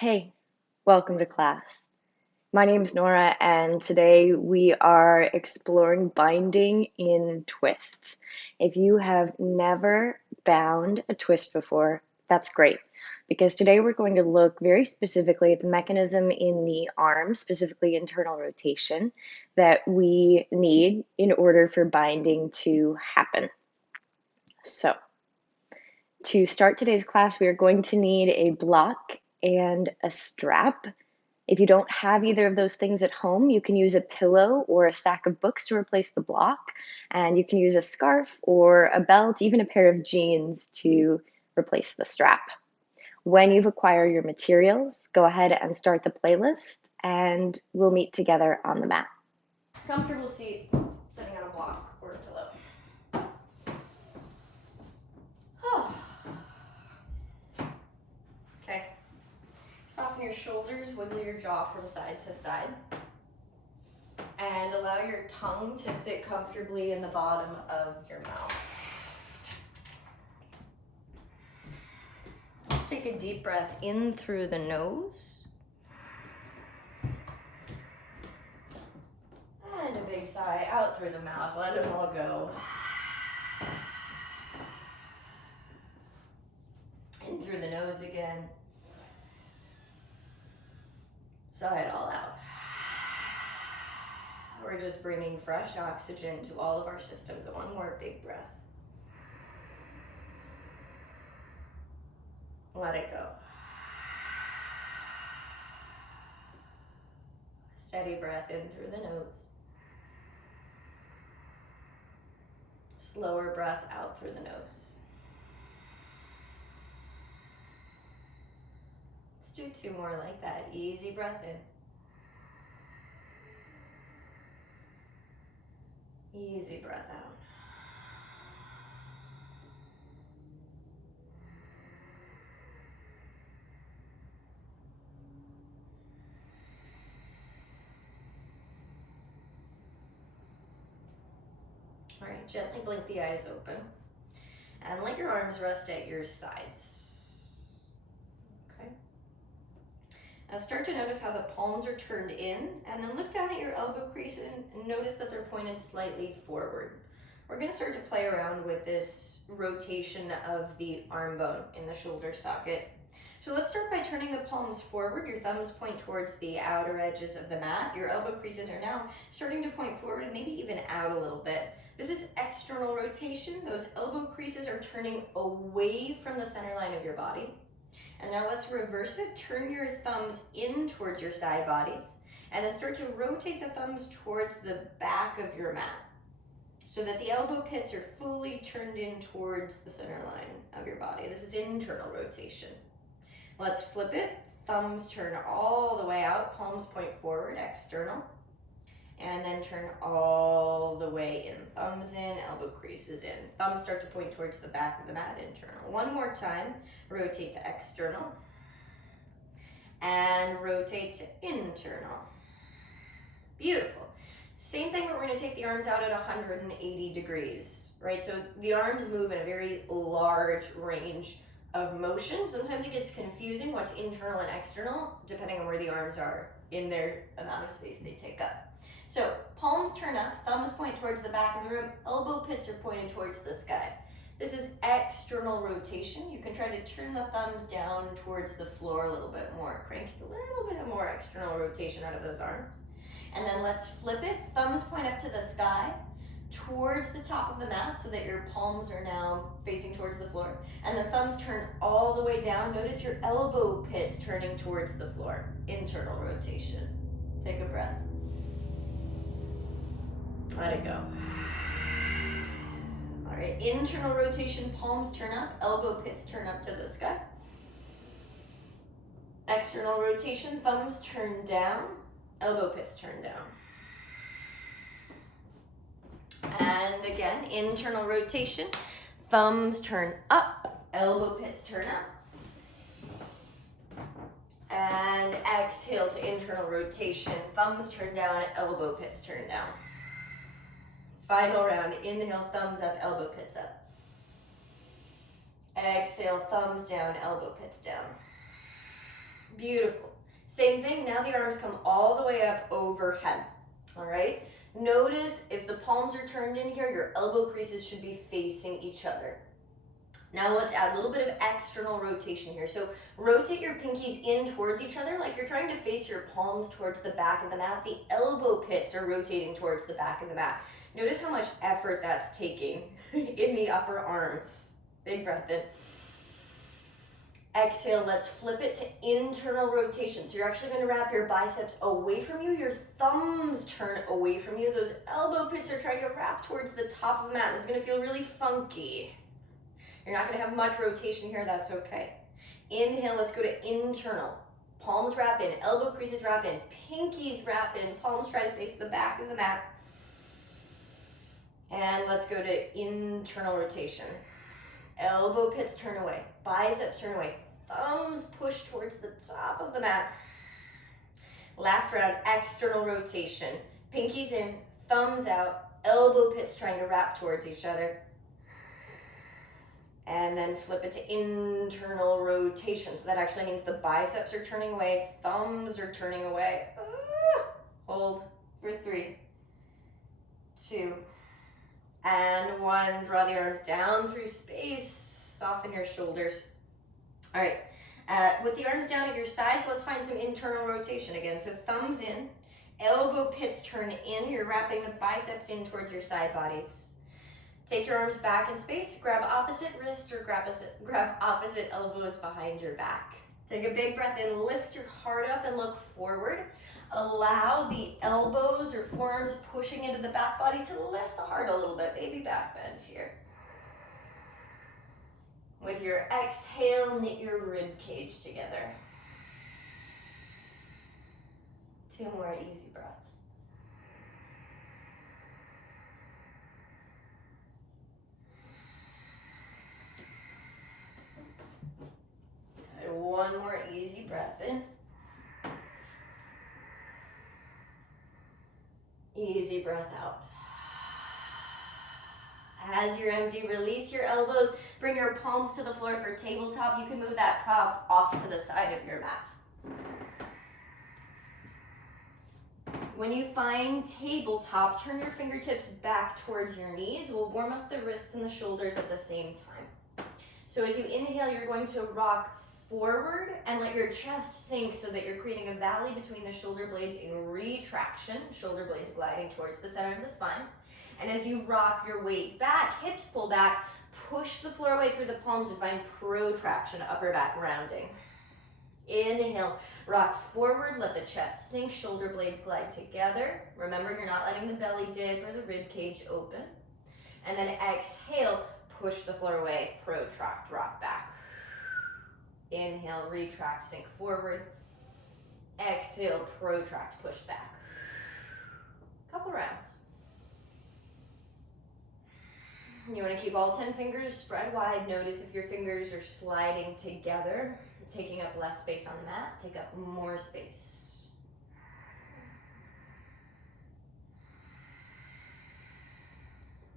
Hey, welcome to class. My name's Nora, and today we are exploring binding in twists. If you have never bound a twist before, that's great, because today we're going to look very specifically at the mechanism in the arm, specifically internal rotation, that we need in order for binding to happen. So, to start today's class, we are going to need a block and a strap. If you don't have either of those things at home, you can use a pillow or a stack of books to replace the block, and you can use a scarf or a belt, even a pair of jeans to replace the strap. When you've acquired your materials, go ahead and start the playlist, and we'll meet together on the mat. Comfortable seat, sitting on a block or a pillow. Okay. Soften your shoulders, wiggle your jaw from side to side, and allow your tongue to sit comfortably in the bottom of your mouth. Let's take a deep breath in through the nose, and a big sigh out through the mouth. Let them all go. In through the nose again. Sigh it all out. We're just bringing fresh oxygen to all of our systems. One more big breath. Let it go. Steady breath in through the nose. Slower breath out through the nose. Let's do two more like that. Easy breath in. Easy breath out. All right, gently blink the eyes open and let your arms rest at your sides. Okay. Now start to notice how the palms are turned in, and then look down at your elbow crease and notice that they're pointed slightly forward. We're going to start to play around with this rotation of the arm bone in the shoulder socket. So let's start by turning the palms forward. Your thumbs point towards the outer edges of the mat. Your elbow creases are now starting to point forward and maybe even out a little bit. This is external rotation. Those elbow creases are turning away from the center line of your body. And now let's reverse it. Turn your thumbs in towards your side bodies, and then start to rotate the thumbs towards the back of your mat so that the elbow pits are fully turned in towards the center line of your body. This is internal rotation. Let's flip it. Thumbs turn all the way out, palms point forward, external. And then turn all the way in. Thumbs in, elbow creases in. Thumbs start to point towards the back of the mat, internal. One more time, rotate to external. And rotate to internal. Beautiful. Same thing, but we're going to take the arms out at 180 degrees, right? So the arms move in a very large range of motion. Sometimes it gets confusing what's internal and external, depending on where the arms are in their amount of space they take up. So palms turn up, thumbs point towards the back of the room, elbow pits are pointed towards the sky. This is external rotation. You can try to turn the thumbs down towards the floor a little bit more. Crank a little bit more external rotation out of those arms. And then let's flip it. Thumbs point up to the sky, towards the top of the mat so that your palms are now facing towards the floor. And the thumbs turn all the way down. Notice your elbow pits turning towards the floor. Internal rotation. Take a breath. Let it go. All right, internal rotation, palms turn up, elbow pits turn up to the sky. External rotation, thumbs turn down, elbow pits turn down. And again, internal rotation, thumbs turn up, elbow pits turn up. And exhale to internal rotation, thumbs turn down, elbow pits turn down. Final round, inhale, thumbs up, elbow pits up. Exhale, thumbs down, elbow pits down. Beautiful. Same thing, now the arms come all the way up overhead. All right? Notice if the palms are turned in here, your elbow creases should be facing each other. Now let's add a little bit of external rotation here. So rotate your pinkies in towards each other like you're trying to face your palms towards the back of the mat. The elbow pits are rotating towards the back of the mat. Notice how much effort that's taking in the upper arms. Big breath in. Exhale, let's flip it to internal rotation. So you're actually going to wrap your biceps away from you. Your thumbs turn away from you. Those elbow pits are trying to wrap towards the top of the mat. This is going to feel really funky. You're not going to have much rotation here. That's okay. Inhale, let's go to internal. Palms wrap in, elbow creases wrap in, pinkies wrap in, palms try to face the back of the mat. And let's go to internal rotation. Elbow pits turn away, biceps turn away, thumbs push towards the top of the mat. Last round, external rotation. Pinkies in, thumbs out, elbow pits trying to wrap towards each other. And then flip it to internal rotation. So that actually means the biceps are turning away, thumbs are turning away. Hold for 3, 2, and 1. Draw the arms down through space. Soften your shoulders. All right. With the arms down at your sides, let's find some internal rotation again. So thumbs in, elbow pits turn in. You're wrapping the biceps in towards your side bodies. Take your arms back in space. Grab opposite wrist or grab opposite elbows behind your back. Take a big breath in. Lift your heart up and look forward. Allow the elbows or forearms pushing into the back body to lift the heart a little bit. Baby back bend here. With your exhale, knit your rib cage together. 2 more easy breaths. Good. 1 more easy breath in. Easy breath out. As you're empty, release your elbows. Bring your palms to the floor for tabletop. You can move that prop off to the side of your mat. When you find tabletop, turn your fingertips back towards your knees. We'll warm up the wrists and the shoulders at the same time. So as you inhale, you're going to rock forward and let your chest sink so that you're creating a valley between the shoulder blades in retraction, shoulder blades gliding towards the center of the spine. And as you rock your weight back, hips pull back, push the floor away through the palms and find protraction, upper back rounding. Inhale, rock forward, let the chest sink, shoulder blades glide together. Remember, you're not letting the belly dip or the rib cage open. And then exhale, push the floor away, protract, rock back. Inhale, retract, sink forward. Exhale, protract, push back. Couple rounds. You want to keep all 10 fingers spread wide. Notice if your fingers are sliding together, taking up less space on the mat, take up more space.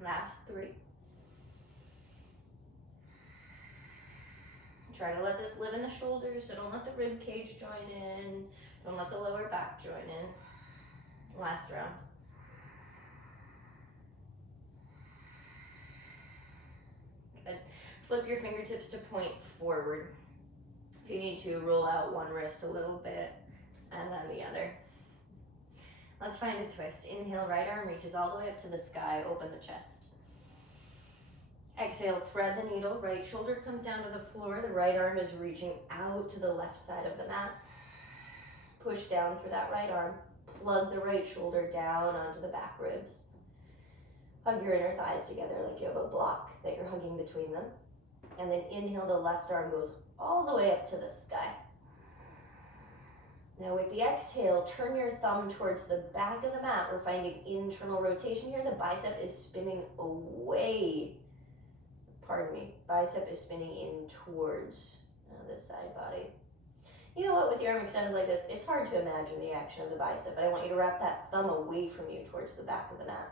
Last 3. Try to let this live in the shoulders, so don't let the rib cage join in. Don't let the lower back join in. Last round. Good. Flip your fingertips to point forward. If you need to, roll out one wrist a little bit and then the other. Let's find a twist. Inhale, right arm reaches all the way up to the sky, open the chest. Exhale, thread the needle, right shoulder comes down to the floor, the right arm is reaching out to the left side of the mat. Push down through that right arm, plug the right shoulder down onto the back ribs. Hug your inner thighs together like you have a block that you're hugging between them. And then inhale, the left arm goes all the way up to the sky. Now with the exhale, turn your thumb towards the back of the mat. We're finding internal rotation here. The bicep is spinning away. Pardon me, bicep is spinning in towards this side body. You know what, with your arm extended like this, it's hard to imagine the action of the bicep, but I want you to wrap that thumb away from you towards the back of the mat.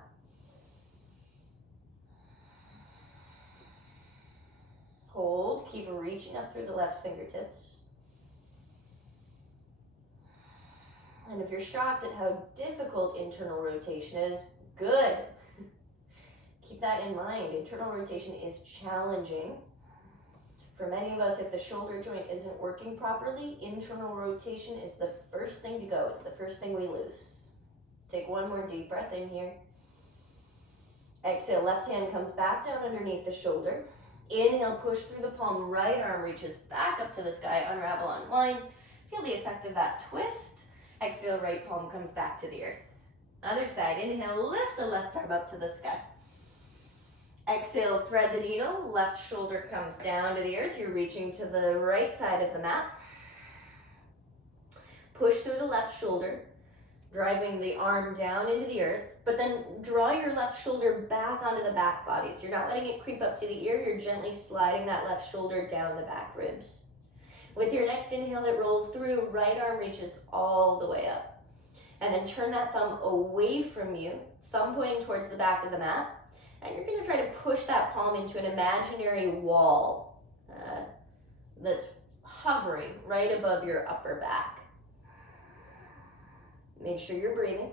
Hold, keep reaching up through the left fingertips. And if you're shocked at how difficult internal rotation is, good. Keep that in mind. Internal rotation is challenging. For many of us, if the shoulder joint isn't working properly, internal rotation is the first thing to go. It's the first thing we lose. Take one more deep breath in here. Exhale, left hand comes back down underneath the shoulder. Inhale, push through the palm, right arm reaches back up to the sky, unravel, unwind. Feel the effect of that twist. Exhale, right palm comes back to the earth. Other side, inhale, lift the left arm up to the sky. Exhale, thread the needle, left shoulder comes down to the earth. You're reaching to the right side of the mat. Push through the left shoulder, driving the arm down into the earth, but then draw your left shoulder back onto the back body. So you're not letting it creep up to the ear, you're gently sliding that left shoulder down the back ribs. With your next inhale that rolls through, right arm reaches all the way up. And then turn that thumb away from you, thumb pointing towards the back of the mat. And you're gonna try to push that palm into an imaginary wall that's hovering right above your upper back. Make sure you're breathing.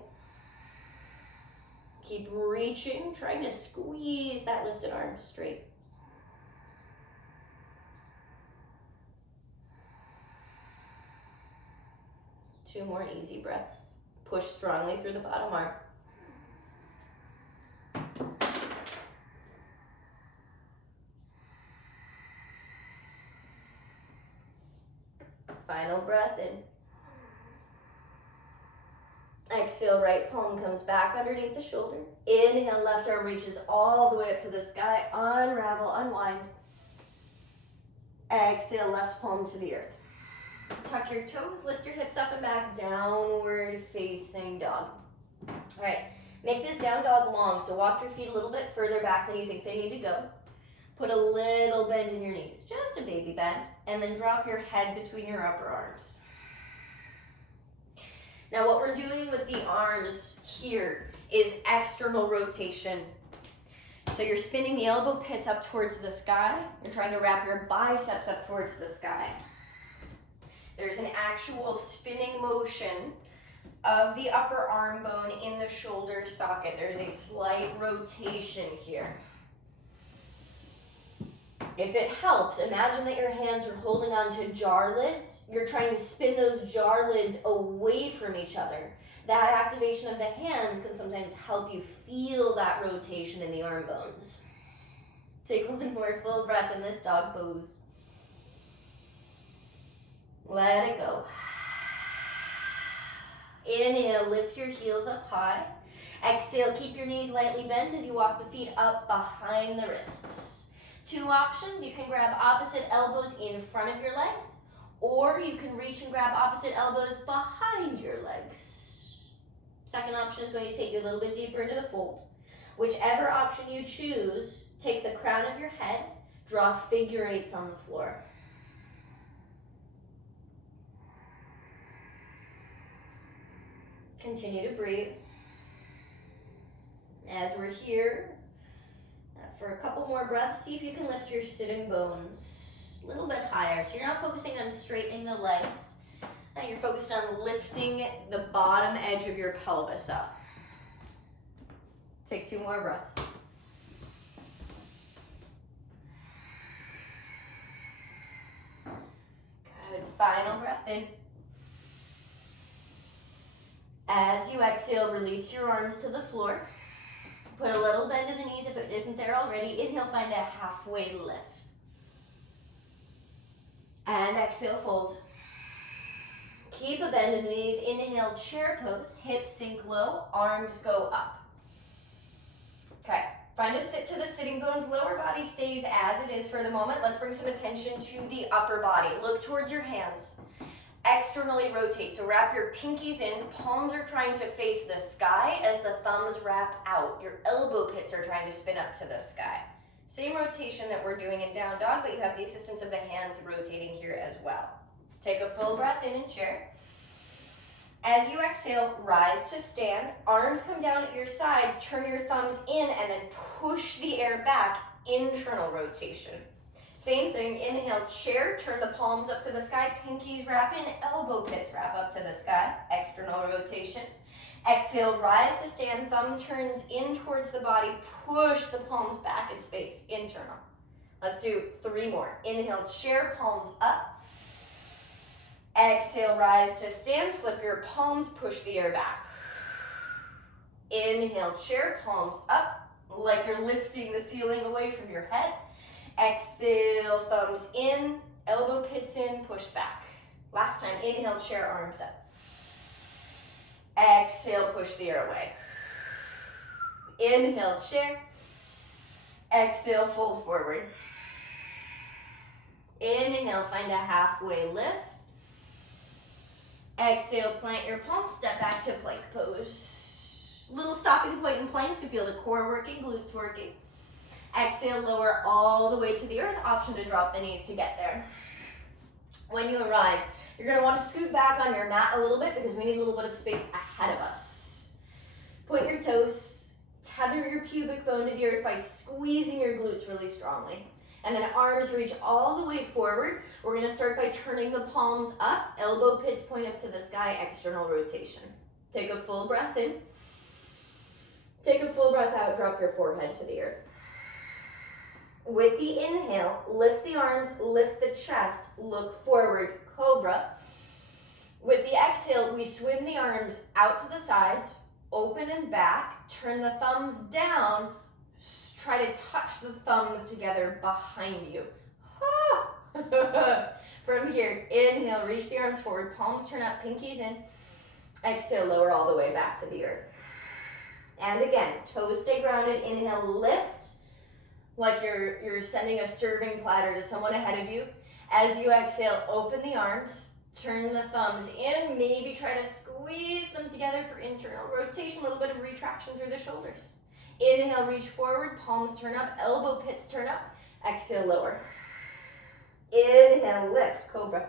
Keep reaching, trying to squeeze that lifted arm straight. Two more easy breaths. Push strongly through the bottom arm. Final breath in. Exhale, right palm comes back underneath the shoulder. Inhale, left arm reaches all the way up to the sky. Unravel, unwind. Exhale, left palm to the earth. Tuck your toes, lift your hips up and back, downward facing dog. All right, make this down dog long, so walk your feet a little bit further back than you think they need to go. Put a little bend in your knees, just a baby bend, and then drop your head between your upper arms. Now what we're doing with the arms here is external rotation. So you're spinning the elbow pits up towards the sky. You're trying to wrap your biceps up towards the sky. There's an actual spinning motion of the upper arm bone in the shoulder socket. There's a slight rotation here. If it helps, imagine that your hands are holding onto jar lids. You're trying to spin those jar lids away from each other. That activation of the hands can sometimes help you feel that rotation in the arm bones. Take one more full breath in this dog pose. Let it go. Inhale, lift your heels up high. Exhale, keep your knees lightly bent as you walk the feet up behind the wrists. Two options, you can grab opposite elbows in front of your legs, or you can reach and grab opposite elbows behind your legs. Second option is going to take you a little bit deeper into the fold. Whichever option you choose, take the crown of your head, draw figure eights on the floor. Continue to breathe. As we're here, for a couple more breaths, see if you can lift your sitting bones a little bit higher. So you're not focusing on straightening the legs. Now you're focused on lifting the bottom edge of your pelvis up. Take two more breaths. Good. Final breath in. As you exhale, release your arms to the floor. Put a little bend in the knees if it isn't there already. Inhale, find a halfway lift. And exhale, fold. Keep a bend in the knees. Inhale, chair pose. Hips sink low, arms go up. Okay, find a sit to the sitting bones. Lower body stays as it is for the moment. Let's bring some attention to the upper body. Look towards your hands. Externally rotate, so wrap your pinkies in, palms are trying to face the sky as the thumbs wrap out. Your elbow pits are trying to spin up to the sky. Same rotation that we're doing in down dog, but you have the assistance of the hands rotating here as well. Take a full breath in and chair. As you exhale, rise to stand, arms come down at your sides, turn your thumbs in and then push the air back, internal rotation. Same thing, inhale, chair, turn the palms up to the sky, pinkies wrap in, elbow pits wrap up to the sky, external external rotation. Exhale, rise to stand, thumb turns in towards the body, push the palms back in space, internal. Let's do 3 more. Inhale, chair, palms up. Exhale, rise to stand, flip your palms, push the air back. Inhale, chair, palms up, like you're lifting the ceiling away from your head. Exhale, thumbs in, elbow pits in, push back. Last time, inhale, chair, arms up. Exhale, push the air away. Inhale, chair. Exhale, fold forward. Inhale, find a halfway lift. Exhale, plant your palms, step back to plank pose. Little stopping point in plank to feel the core working, glutes working. Exhale, lower all the way to the earth. Option to drop the knees to get there. When you arrive, you're going to want to scoot back on your mat a little bit because we need a little bit of space ahead of us. Point your toes, tether your pubic bone to the earth by squeezing your glutes really strongly. And then arms reach all the way forward. We're going to start by turning the palms up, elbow pits point up to the sky, external rotation. Take a full breath in. Take a full breath out, drop your forehead to the earth. With the inhale, lift the arms, lift the chest, look forward, cobra. With the exhale, we swim the arms out to the sides, open and back, turn the thumbs down, try to touch the thumbs together behind you. From here, inhale, reach the arms forward, palms turn up, pinkies in. Exhale, lower all the way back to the earth. And again, toes stay grounded, inhale, lift. Like you're sending a serving platter to someone ahead of you. As you exhale, open the arms, turn the thumbs in, maybe try to squeeze them together for internal rotation, a little bit of retraction through the shoulders. Inhale, reach forward, palms turn up, elbow pits turn up, exhale, lower. Inhale, lift, cobra.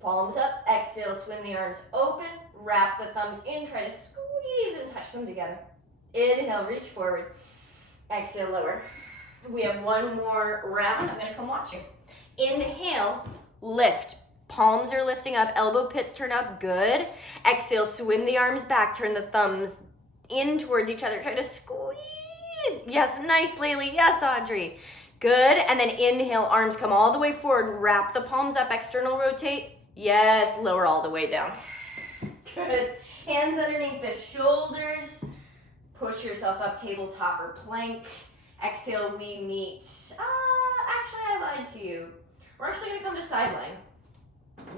Palms up, exhale, swim the arms open, wrap the thumbs in, try to squeeze and touch them together. Inhale, reach forward, exhale, lower. We have 1 more round. I'm going to come watch you. Inhale, lift. Palms are lifting up, elbow pits turn up, good. Exhale, swim the arms back, turn the thumbs in towards each other. Try to squeeze. Yes, nice, Laylee. Yes, Audrey. Good. And then inhale, arms come all the way forward. Wrap the palms up, external rotate. Yes, lower all the way down. Good. Hands underneath the shoulders. Push yourself up, tabletop or plank. Exhale, we meet. Actually, I lied to you. We're actually going to come to side line.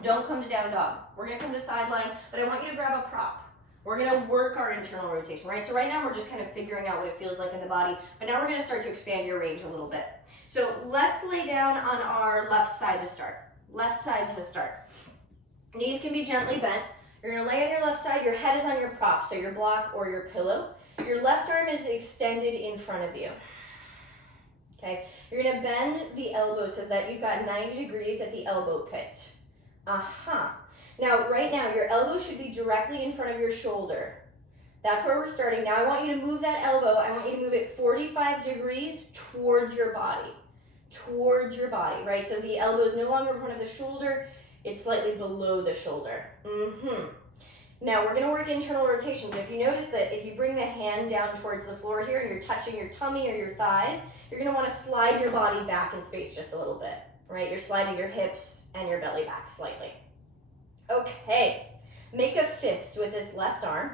Don't come to down dog. We're going to come to side line, but I want you to grab a prop. We're going to work our internal rotation, right? So right now we're just kind of figuring out what it feels like in the body, but now we're going to start to expand your range a little bit. So let's lay down on our left side to start. Left side to start. Knees can be gently bent. You're going to lay on your left side. Your head is on your prop, so your block or your pillow. Your left arm is extended in front of you. Okay, you're going to bend the elbow so that you've got 90 degrees at the elbow pit. Now, right now, your elbow should be directly in front of your shoulder. That's where we're starting. Now, I want you to move that elbow. I want you to move it 45 degrees towards your body. Towards your body, right? So the elbow is no longer in front of the shoulder. It's slightly below the shoulder. Now, we're going to work internal rotation. If you notice that if you bring the hand down towards the floor here and you're touching your tummy or your thighs, you're going to want to slide your body back in space just a little bit, right? You're sliding your hips and your belly back slightly. Okay, make a fist with this left arm.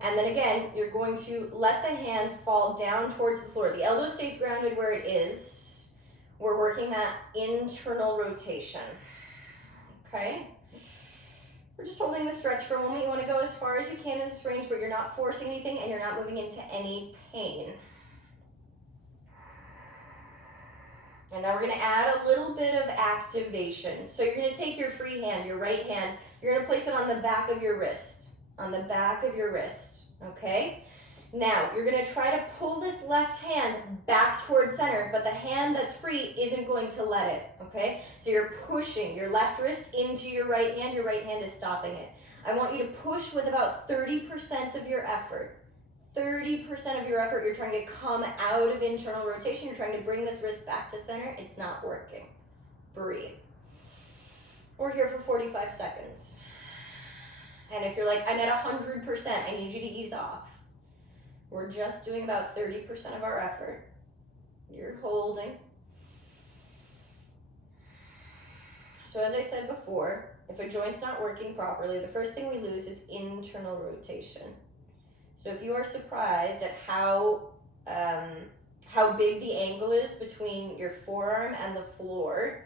And then again, you're going to let the hand fall down towards the floor. The elbow stays grounded where it is. We're working that internal rotation. Okay? We're just holding the stretch for a moment. You want to go as far as you can in this range, but you're not forcing anything and you're not moving into any pain. And now we're going to add a little bit of activation. So you're going to take your free hand, your right hand, you're going to place it on the back of your wrist. On the back of your wrist, okay? Now, you're going to try to pull this left hand back towards center, but the hand that's free isn't going to let it, okay? So you're pushing your left wrist into your right hand is stopping it. I want you to push with about 30% of your effort. 30% of your effort, you're trying to come out of internal rotation, you're trying to bring this wrist back to center, it's not working. Breathe. We're here for 45 seconds. And if you're like, I'm at 100%, I need you to ease off. We're just doing about 30% of our effort. You're holding. So as I said before, if a joint's not working properly, the first thing we lose is internal rotation. So if you are surprised at how big the angle is between your forearm and the floor,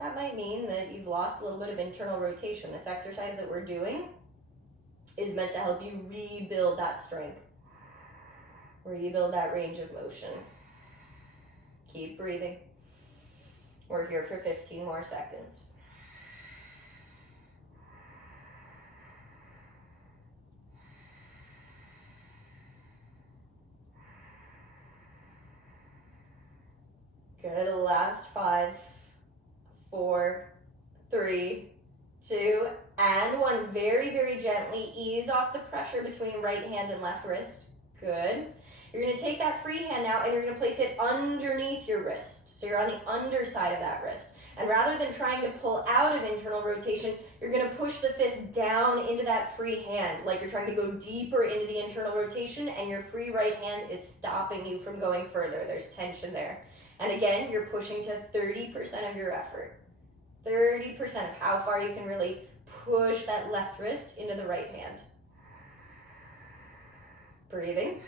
that might mean that you've lost a little bit of internal rotation. This exercise that we're doing is meant to help you rebuild that strength, rebuild that range of motion. Keep breathing. We're here for 15 more seconds. Good. Last 5, 4, 3, 2, and 1. Very, very gently ease off the pressure between right hand and left wrist. Good. You're going to take that free hand now and you're going to place it underneath your wrist. So you're on the underside of that wrist. And rather than trying to pull out of internal rotation, you're going to push the fist down into that free hand, like you're trying to go deeper into the internal rotation, and your free right hand is stopping you from going further. There's tension there. And again, you're pushing to 30% of your effort. 30% of how far you can really push that left wrist into the right hand. Breathing.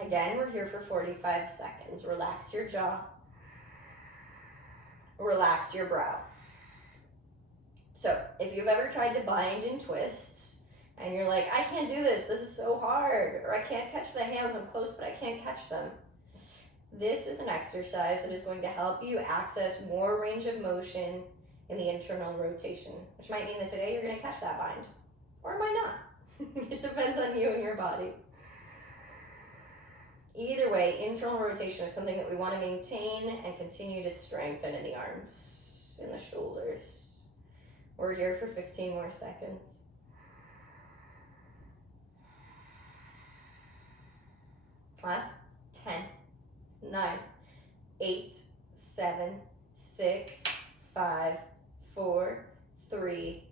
Again, we're here for 45 seconds. Relax your jaw. Relax your brow. So, if you've ever tried to bind in twists, and you're like, I can't do this is so hard, or I can't catch the hands, I'm close, but I can't catch them. This is an exercise that is going to help you access more range of motion in the internal rotation, which might mean that today you're going to catch that bind, or it might not. It depends on you and your body. Either way, internal rotation is something that we want to maintain and continue to strengthen in the arms, in the shoulders. We're here for 15 more seconds. Last 10, 9, 8, 7, 6, 5, 4, 3,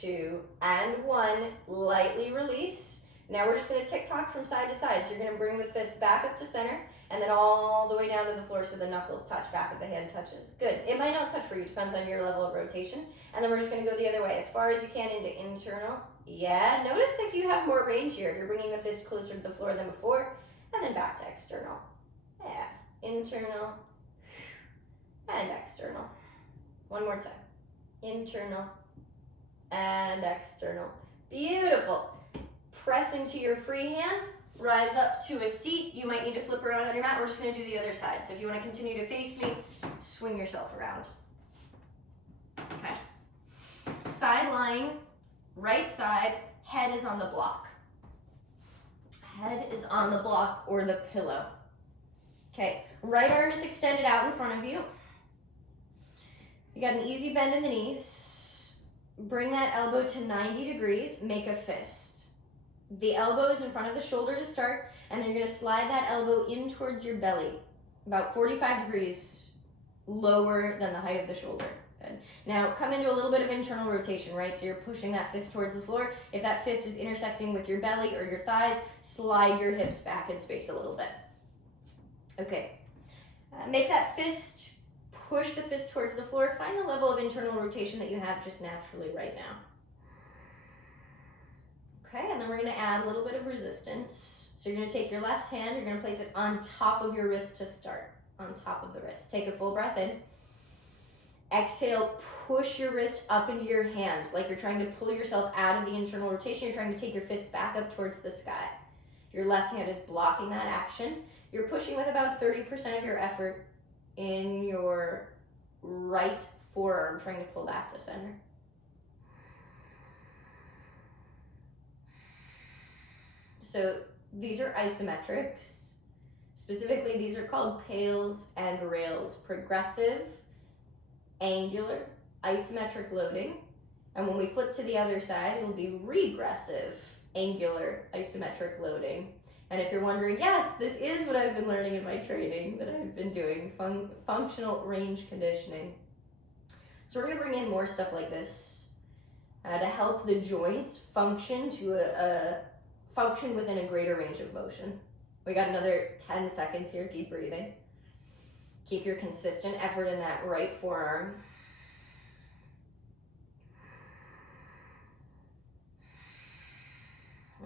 2, and 1. Lightly release. Now we're just going to tick-tock from side to side. So you're going to bring the fist back up to center and then all the way down to the floor so the knuckles touch, back of the hand touches. Good. It might not touch for you, depends on your level of rotation. And then we're just going to go the other way as far as you can into internal. Yeah, notice if you have more range here. You're bringing the fist closer to the floor than before, and then back to external. Yeah, internal and external. One more time. Internal and external. Beautiful. Press into your free hand, rise up to a seat. You might need to flip around on your mat. We're just going to do the other side. So if you want to continue to face me, swing yourself around. Okay. Side lying, right side, head is on the block. Head is on the block or the pillow. Okay, right arm is extended out in front of you. You got an easy bend in the knees. Bring that elbow to 90 degrees, make a fist. The elbow is in front of the shoulder to start, and then you're going to slide that elbow in towards your belly, about 45 degrees lower than the height of the shoulder. Good. Now come into a little bit of internal rotation, right? So you're pushing that fist towards the floor. If that fist is intersecting with your belly or your thighs, slide your hips back in space a little bit. Okay. Make that fist, push the fist towards the floor. Find the level of internal rotation that you have just naturally right now. Okay, and then we're going to add a little bit of resistance. So you're going to take your left hand, you're going to place it on top of your wrist to start, on top of the wrist. Take a full breath in. Exhale, push your wrist up into your hand, like you're trying to pull yourself out of the internal rotation. You're trying to take your fist back up towards the sky. Your left hand is blocking that action. You're pushing with about 30% of your effort in your right forearm, trying to pull back to center. So these are isometrics. Specifically, these are called pails and rails. Progressive, angular, isometric loading. And when we flip to the other side, it'll be regressive, angular, isometric loading. And if you're wondering, yes, this is what I've been learning in my training that I've been doing, functional range conditioning. So we're going to bring in more stuff like this. to help the joints function function within a greater range of motion. We got another 10 seconds here. Keep breathing. Keep your consistent effort in that right forearm.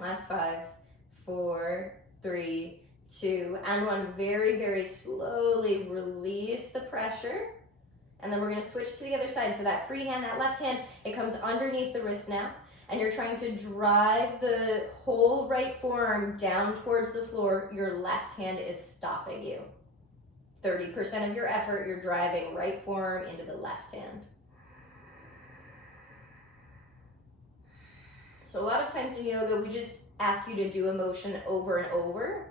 Last 5, 4, 3, 2, and 1. Very, very slowly release the pressure. And then we're going to switch to the other side. So that free hand, that left hand, it comes underneath the wrist now. And you're trying to drive the whole right forearm down towards the floor. Your left hand is stopping you. 30% of your effort, you're driving right forearm into the left hand. So a lot of times in yoga, we just ask you to do a motion over and over.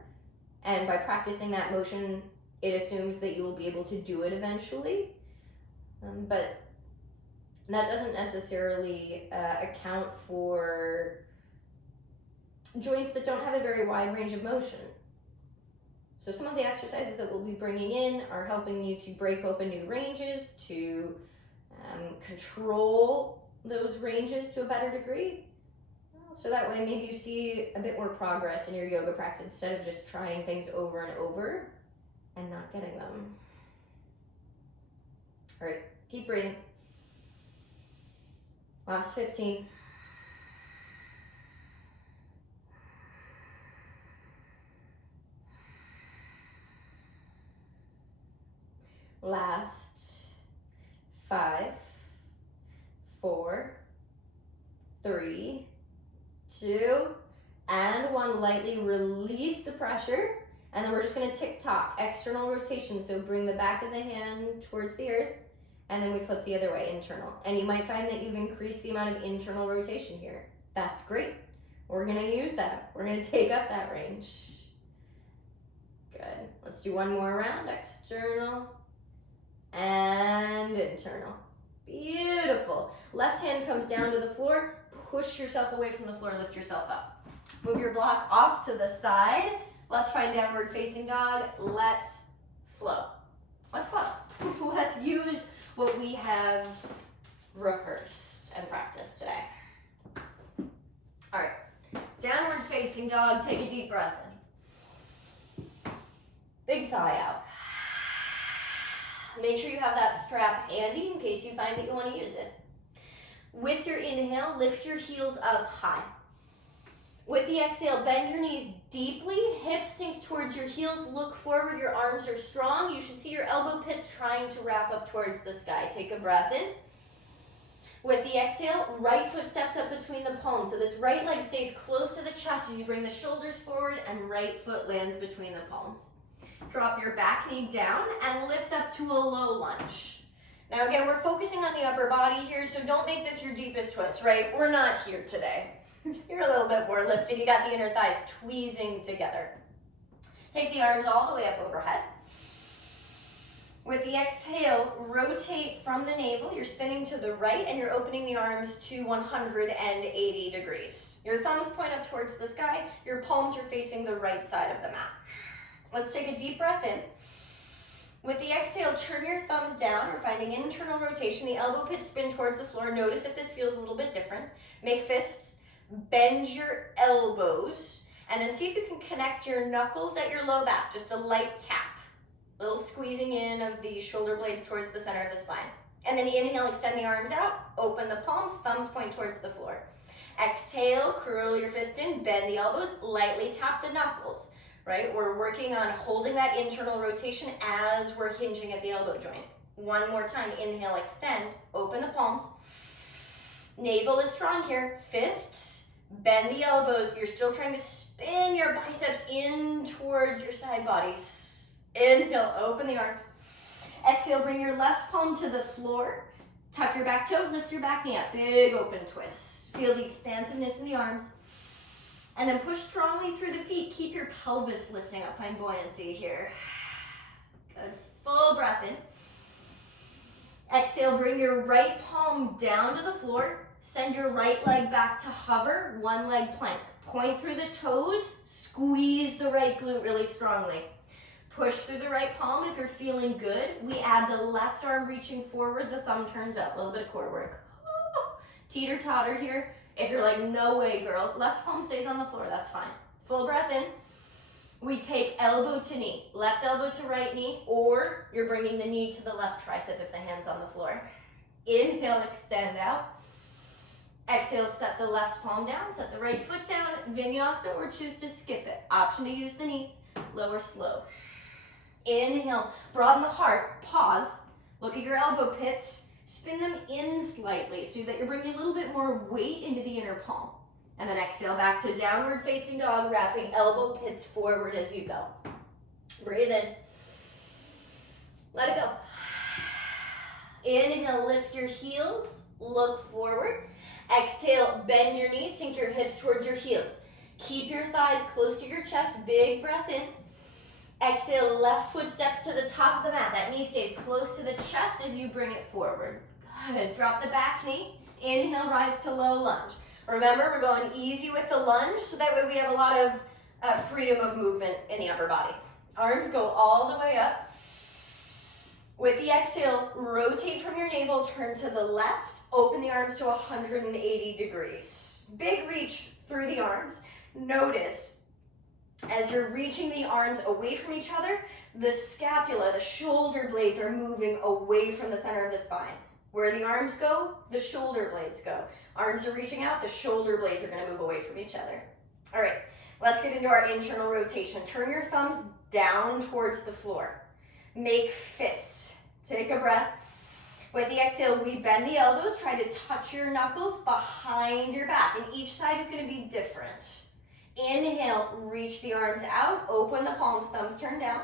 And by practicing that motion, it assumes that you will be able to do it eventually. But that doesn't necessarily account for joints that don't have a very wide range of motion. So some of the exercises that we'll be bringing in are helping you to break open new ranges, to control those ranges to a better degree. So that way maybe you see a bit more progress in your yoga practice instead of just trying things over and over and not getting them. All right, keep breathing. Last 15. Last 5, 4, 3, 2, and 1. Lightly release the pressure, and then we're just going to tick-tock, external rotation. So bring the back of the hand towards the earth, and then we flip the other way, internal. And you might find that you've increased the amount of internal rotation here. That's great. We're going to use that. We're going to take up that range. Good. Let's do one more round. External and internal. Beautiful. Left hand comes down to the floor. Push yourself away from the floor. Lift yourself up. Move your block off to the side. Let's find downward facing dog. Let's flow. Let's flow. Let's use what we have rehearsed and practiced today. All right. Downward facing dog. Take a deep breath in. Big sigh out. Make sure you have that strap handy in case you find that you want to use it. With your inhale, lift your heels up high. With the exhale, bend your knees deeply, hips sink towards your heels, look forward, your arms are strong. You should see your elbow pits trying to wrap up towards the sky. Take a breath in. With the exhale, right foot steps up between the palms. So this right leg stays close to the chest as you bring the shoulders forward and right foot lands between the palms. Drop your back knee down and lift up to a low lunge. Now again, we're focusing on the upper body here, so don't make this your deepest twist, right? We're not here today. You're a little bit more lifted. You got the inner thighs tweezing together. Take the arms all the way up overhead. With the exhale, rotate from the navel. You're spinning to the right and you're opening the arms to 180 degrees. Your thumbs point up towards the sky. Your palms are facing the right side of the mat. Let's take a deep breath in. With the exhale, turn your thumbs down. You're finding internal rotation. The elbow pits spin towards the floor. Notice if this feels a little bit different. Make fists. Bend your elbows. And then see if you can connect your knuckles at your low back. Just a light tap. A little squeezing in of the shoulder blades towards the center of the spine. And then inhale, extend the arms out. Open the palms. Thumbs point towards the floor. Exhale, curl your fist in. Bend the elbows. Lightly tap the knuckles. Right? We're working on holding that internal rotation as we're hinging at the elbow joint. One more time. Inhale, extend, open the palms. Navel is strong here. Fists, bend the elbows. You're still trying to spin your biceps in towards your side bodies. Inhale, open the arms. Exhale, bring your left palm to the floor. Tuck your back toe, lift your back knee up. Big open twist. Feel the expansiveness in the arms. And then push strongly through the feet. Keep your pelvis lifting up. Find buoyancy here. Good. Full breath in. Exhale, bring your right palm down to the floor. Send your right leg back to hover. One leg plank. Point through the toes. Squeeze the right glute really strongly. Push through the right palm if you're feeling good. We add the left arm reaching forward. The thumb turns up. A little bit of core work. Teeter-totter here. If you're like, no way, girl, left palm stays on the floor, that's fine. Full breath in. We take elbow to knee, left elbow to right knee, or you're bringing the knee to the left tricep if the hand's on the floor. Inhale, extend out. Exhale, set the left palm down, set the right foot down, vinyasa, or choose to skip it. Option to use the knees, lower slow. Inhale, broaden the heart, pause, look at your elbow pits, spin them in slightly so that you're bringing a little bit more weight into the inner palm. And then exhale back to downward facing dog, wrapping elbow pits forward as you go. Breathe in. Let it go. Inhale, lift your heels, look forward. Exhale, bend your knees, sink your hips towards your heels. Keep your thighs close to your chest, big breath in. Exhale, left foot steps to the top of the mat. That knee stays close to the chest as you bring it forward. Good. Drop the back knee. Inhale, rise to low lunge. Remember, we're going easy with the lunge, so that way we have a lot of freedom of movement in the upper body. Arms go all the way up. With the exhale, rotate from your navel, turn to the left, open the arms to 180 degrees. Big reach through the arms. Notice, as you're reaching the arms away from each other, the scapula, the shoulder blades are moving away from the center of the spine. Where the arms go, the shoulder blades go. Arms are reaching out, the shoulder blades are going to move away from each other. All right, let's get into our internal rotation. Turn your thumbs down towards the floor. Make fists. Take a breath. With the exhale, we bend the elbows. Try to touch your knuckles behind your back, and each side is going to be different. Inhale, reach the arms out, open the palms, thumbs turn down.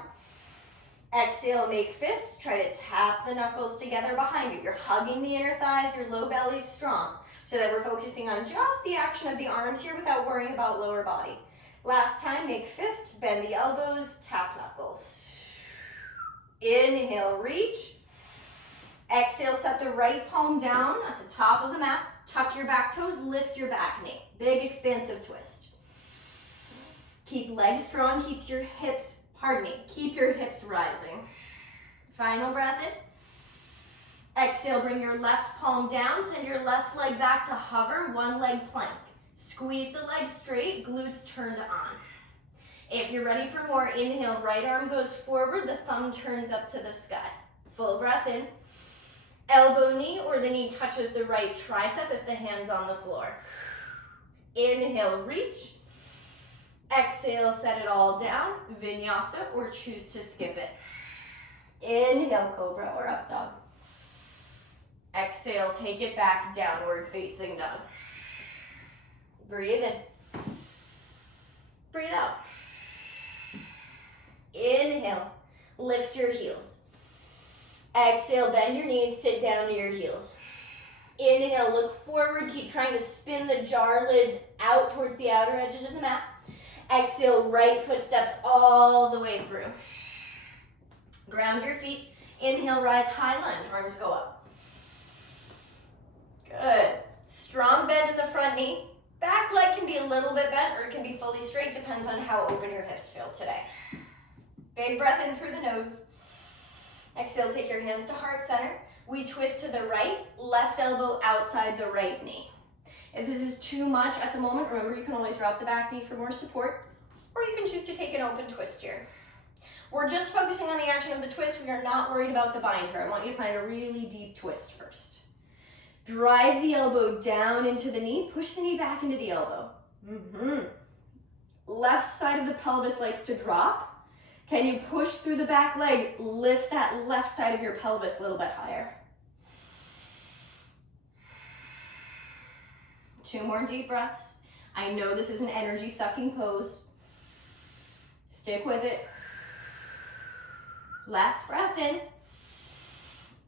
Exhale, make fists. Try to tap the knuckles together behind you. You're hugging the inner thighs, your low belly's strong, so that we're focusing on just the action of the arms here without worrying about lower body. Last time, make fists, bend the elbows, tap knuckles. Inhale, reach. Exhale, set the right palm down at the top of the mat. Tuck your back toes, lift your back knee. Big expansive twist. Keep legs strong, keep your hips rising. Final breath in. Exhale, bring your left palm down, send your left leg back to hover, one leg plank. Squeeze the legs straight, glutes turned on. If you're ready for more, inhale, right arm goes forward, the thumb turns up to the sky. Full breath in. Elbow knee or the knee touches the right tricep if the hand's on the floor. Inhale, reach. Exhale, set it all down, vinyasa, or choose to skip it. Inhale, cobra or up dog. Exhale, take it back, downward facing dog. Breathe in. Breathe out. Inhale, lift your heels. Exhale, bend your knees, sit down to your heels. Inhale, look forward, keep trying to spin the jar lids out towards the outer edges of the mat. Exhale, right foot steps all the way through. Ground your feet. Inhale, rise, high lunge, arms go up. Good. Strong bend in the front knee. Back leg can be a little bit bent or it can be fully straight, depends on how open your hips feel today. Big breath in through the nose. Exhale, take your hands to heart center. We twist to the right, left elbow outside the right knee. If this is too much at the moment, remember you can always drop the back knee for more support, or you can choose to take an open twist here. We're just focusing on the action of the twist. We are not worried about the bind here. I want you to find a really deep twist first. Drive the elbow down into the knee, push the knee back into the elbow. Left side of the pelvis likes to drop. Can you push through the back leg, lift that left side of your pelvis a little bit higher? 2 more deep breaths. I know this is an energy sucking pose. Stick with it. Last breath in.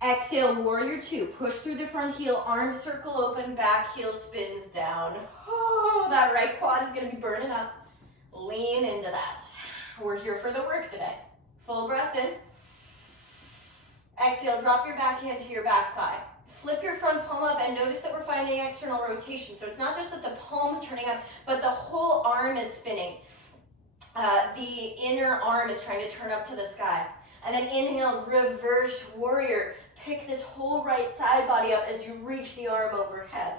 Exhale, warrior 2. Push through the front heel, arms circle open, back heel spins down. Oh, that right quad is gonna be burning up. Lean into that. We're here for the work today. Full breath in. Exhale, drop your back hand to your back thigh. Flip your front palm up and notice that we're finding external rotation. So it's not just that the palm's turning up, but the whole arm is spinning. The inner arm is trying to turn up to the sky. And then inhale, reverse warrior. Pick this whole right side body up as you reach the arm overhead.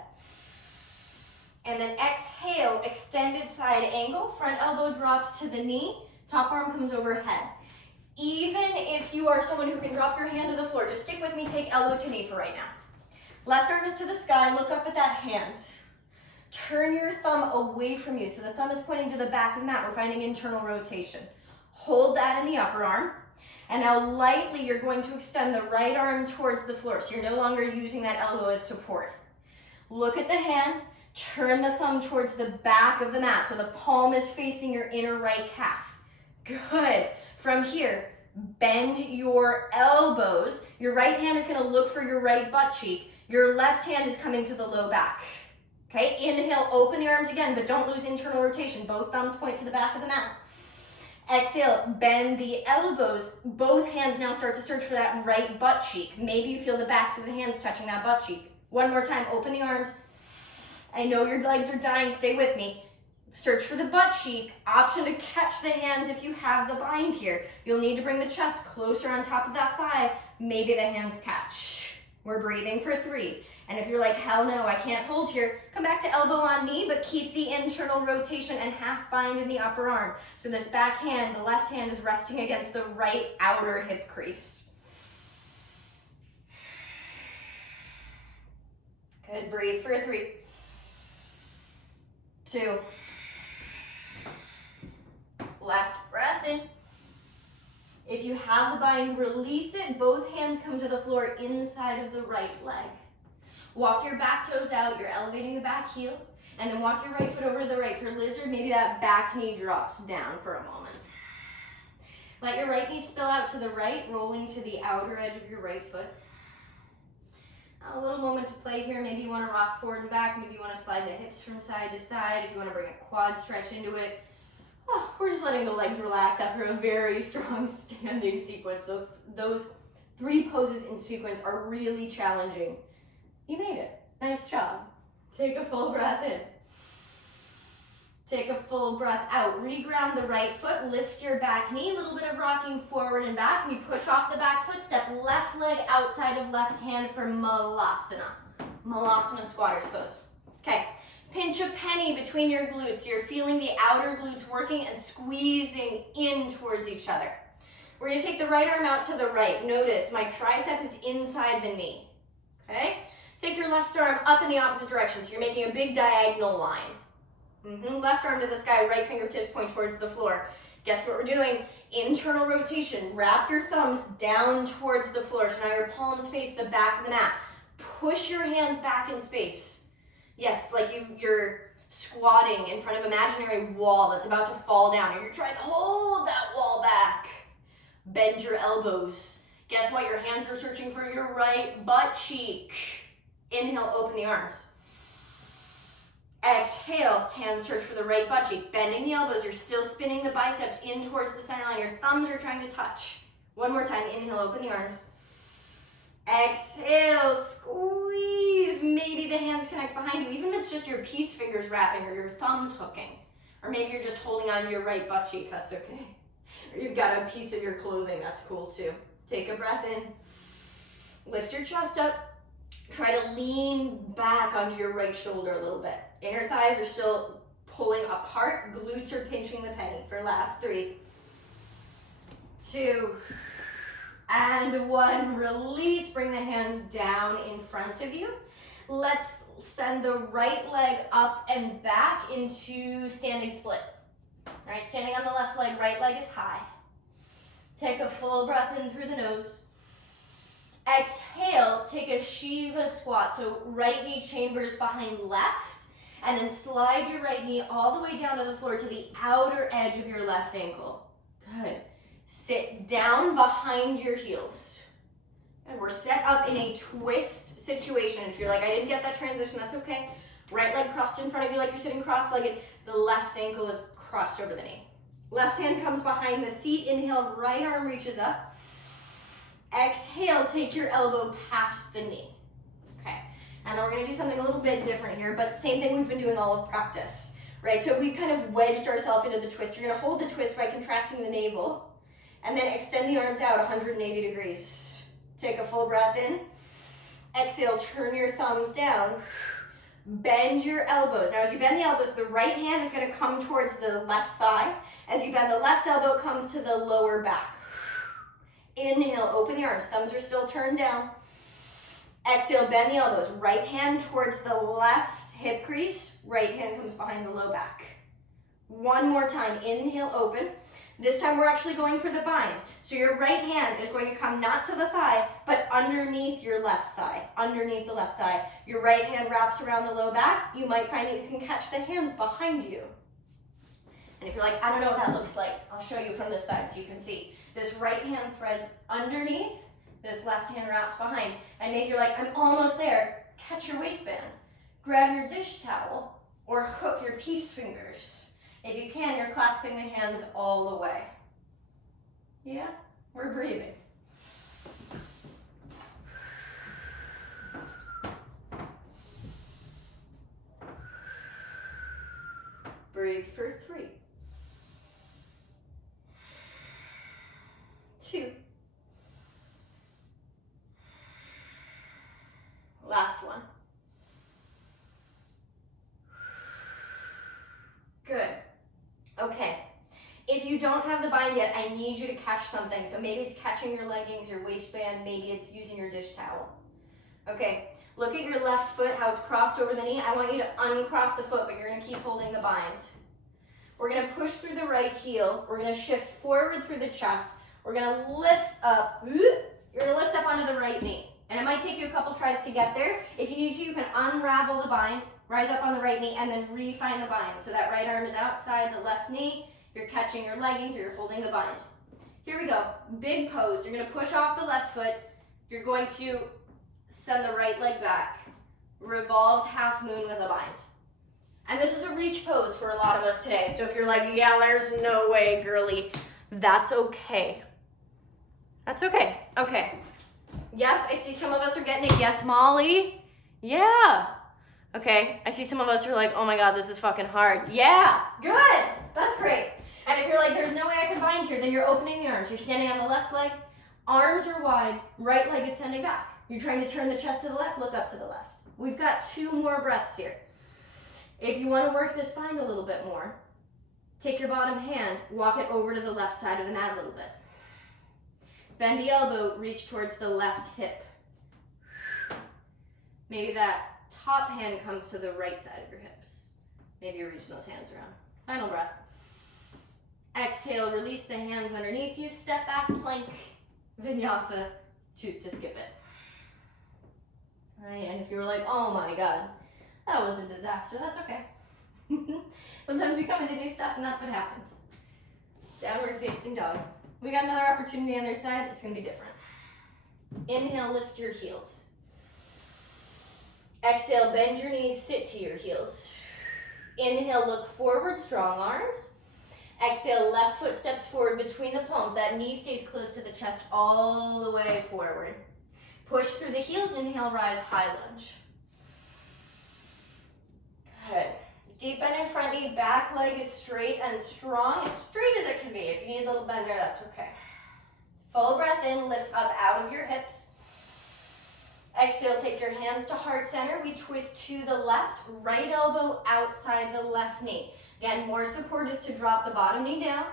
And then exhale, extended side angle, front elbow drops to the knee, top arm comes overhead. Even if you are someone who can drop your hand to the floor, just stick with me, take elbow to knee for right now. Left arm is to the sky, look up at that hand. Turn your thumb away from you, so the thumb is pointing to the back of the mat. We're finding internal rotation. Hold that in the upper arm. And now lightly, you're going to extend the right arm towards the floor, so you're no longer using that elbow as support. Look at the hand, turn the thumb towards the back of the mat, so the palm is facing your inner right calf. Good. From here, bend your elbows. Your right hand is going to look for your right butt cheek. Your left hand is coming to the low back. Okay, inhale, open the arms again, but don't lose internal rotation. Both thumbs point to the back of the mat. Exhale, bend the elbows. Both hands now start to search for that right butt cheek. Maybe you feel the backs of the hands touching that butt cheek. One more time, open the arms. I know your legs are dying, stay with me. Search for the butt cheek. Option to catch the hands if you have the bind here. You'll need to bring the chest closer on top of that thigh. Maybe the hands catch. We're breathing for 3. And if you're like, hell no, I can't hold here, come back to elbow on knee, but keep the internal rotation and half bind in the upper arm. So this back hand, the left hand is resting against the right outer hip crease. Good, breathe for 3, 2. Last breath in. If you have the bind, release it. Both hands come to the floor inside of the right leg. Walk your back toes out. You're elevating the back heel. And then walk your right foot over to the right for lizard. Maybe that back knee drops down for a moment. Let your right knee spill out to the right, rolling to the outer edge of your right foot. A little moment to play here. Maybe you want to rock forward and back. Maybe you want to slide the hips from side to side. If you want to bring a quad stretch into it. Oh, we're just letting the legs relax after a very strong standing sequence. Those 3 poses in sequence are really challenging. You made it. Nice job. Take a full breath in. Take a full breath out. Reground the right foot. Lift your back knee. A little bit of rocking forward and back. We push off the back foot. Step left leg outside of left hand for Malasana. Malasana squatters pose. Okay. Pinch a penny between your glutes. You're feeling the outer glutes working and squeezing in towards each other. We're going to take the right arm out to the right. Notice my tricep is inside the knee. Okay? Take your left arm up in the opposite direction. So you're making a big diagonal line. Left arm to the sky, right fingertips point towards the floor. Guess what we're doing? Internal rotation. Wrap your thumbs down towards the floor. So now your palms face the back of the mat. Push your hands back in space. Yes, like you're squatting in front of an imaginary wall that's about to fall down, and you're trying to hold that wall back. Bend your elbows. Guess what? Your hands are searching for your right butt cheek. Inhale, open the arms. Exhale, hands search for the right butt cheek. Bending the elbows, you're still spinning the biceps in towards the center line. Your thumbs are trying to touch. One more time, inhale, open the arms. Exhale, squeeze. Maybe the hands connect behind you, even if it's just your peace fingers wrapping or your thumbs hooking. Or maybe you're just holding onto your right butt cheek, that's okay. Or you've got a piece of your clothing, that's cool too. Take a breath in. Lift your chest up. Try to lean back onto your right shoulder a little bit. Inner thighs are still pulling apart. Glutes are pinching the penny for last 3, 2, and 1. Release. Bring the hands down in front of you. Let's send the right leg up and back into standing split. All right, standing on the left leg, right leg is high. Take a full breath in through the nose. Exhale, take a Shiva squat. So right knee chambers behind left, and then slide your right knee all the way down to the floor to the outer edge of your left ankle. Good. Sit down behind your heels. And we're set up in a twist situation. If you're like, I didn't get that transition, that's okay. Right leg crossed in front of you like you're sitting cross-legged. The left ankle is crossed over the knee. Left hand comes behind the seat. Inhale, right arm reaches up. Exhale, take your elbow past the knee. Okay, and then we're going to do something a little bit different here, but same thing we've been doing all of practice, right? So we've kind of wedged ourselves into the twist. You're going to hold the twist by contracting the navel, and then extend the arms out 180 degrees. Take a full breath in. Exhale, turn your thumbs down. Bend your elbows. Now, as you bend the elbows, the right hand is going to come towards the left thigh. As you bend, the left elbow comes to the lower back. Inhale, open the arms. Thumbs are still turned down. Exhale, bend the elbows. Right hand towards the left hip crease. Right hand comes behind the low back. One more time. Inhale, open. This time we're actually going for the bind. So your right hand is going to come not to the thigh, but underneath your left thigh, underneath the left thigh. Your right hand wraps around the low back. You might find that you can catch the hands behind you. And if you're like, I don't know what that looks like, I'll show you from this side so you can see. This right hand threads underneath, this left hand wraps behind. And maybe you're like, I'm almost there. Catch your waistband. Grab your dish towel or hook your peace fingers. If you can, you're clasping the hands all the way. Yeah? We're breathing. Breathe for 3, 2. Last one. Good. Okay. If you don't have the bind yet, I need you to catch something. So maybe it's catching your leggings, your waistband, maybe it's using your dish towel. Okay. Look at your left foot, how it's crossed over the knee. I want you to uncross the foot, but you're going to keep holding the bind. We're going to push through the right heel. We're going to shift forward through the chest. We're going to lift up. You're going to lift up onto the right knee. And it might take you a couple tries to get there. If you need to, you can unravel the bind, rise up on the right knee, and then refine the bind. So that right arm is outside the left knee. You're catching your leggings, or you're holding the bind. Here we go. Big pose. You're going to push off the left foot. You're going to send the right leg back. Revolved half moon with a bind. And this is a reach pose for a lot of us today. So if you're like, yeah, there's no way, girly, that's okay. That's okay. Okay. Yes, I see some of us are getting it. Yes, Molly? Yeah. Okay, I see some of us who are like, oh my God, this is fucking hard. Yeah, good. That's great. And if you're like, there's no way I can bind here, then you're opening the arms. You're standing on the left leg. Arms are wide. Right leg is sending back. You're trying to turn the chest to the left, look up to the left. We've got 2 more breaths here. If you want to work this bind a little bit more, take your bottom hand, walk it over to the left side of the mat a little bit. Bend the elbow, reach towards the left hip. Maybe that top hand comes to the right side of your hips. Maybe you're reaching those hands around. Final breath. Exhale, release the hands underneath you. Step back, plank, vinyasa. Choose to skip it. All right, and if you were like, oh my God, that was a disaster, that's okay. Sometimes we come in to do stuff and that's what happens. Downward facing dog. We got another opportunity on their side. It's going to be different. Inhale, lift your heels. Exhale, bend your knees, sit to your heels. Inhale, look forward, strong arms. Exhale, left foot steps forward between the palms. That knee stays close to the chest all the way forward. Push through the heels. Inhale, rise, high lunge. Good. Deep bend in front knee, back leg is straight and strong, as straight as it can be. If you need a little bend there, that's okay. Full breath in, lift up out of your hips. Exhale, take your hands to heart center. We twist to the left, right elbow outside the left knee. Again, more support is to drop the bottom knee down.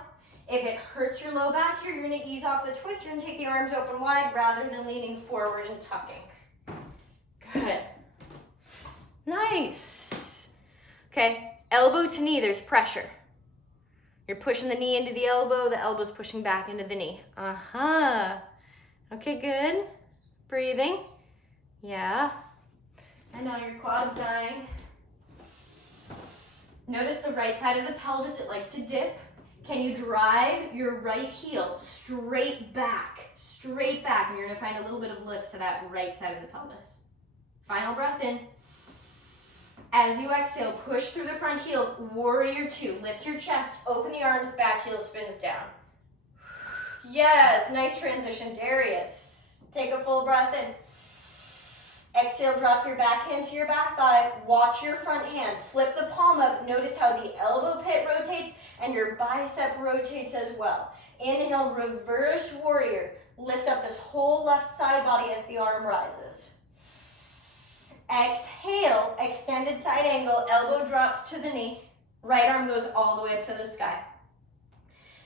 If it hurts your low back here, you're going to ease off the twist. You're going to take the arms open wide rather than leaning forward and tucking. Good. Nice. Okay, elbow to knee, there's pressure. You're pushing the knee into the elbow's pushing back into the knee. Okay, good. Breathing. Yeah. And now your quad's dying. Notice the right side of the pelvis, it likes to dip. Can you drive your right heel straight back, and you're going to find a little bit of lift to that right side of the pelvis. Final breath in. As you exhale, push through the front heel, warrior 2. Lift your chest, open the arms, back heel spins down. Yes, nice transition, Darius. Take a full breath in. Exhale, drop your back hand to your back thigh. Watch your front hand. Flip the palm up. Notice how the elbow pit rotates and your bicep rotates as well. Inhale, reverse warrior. Lift up this whole left side body as the arm rises. Exhale, extended side angle, elbow drops to the knee, right arm goes all the way up to the sky.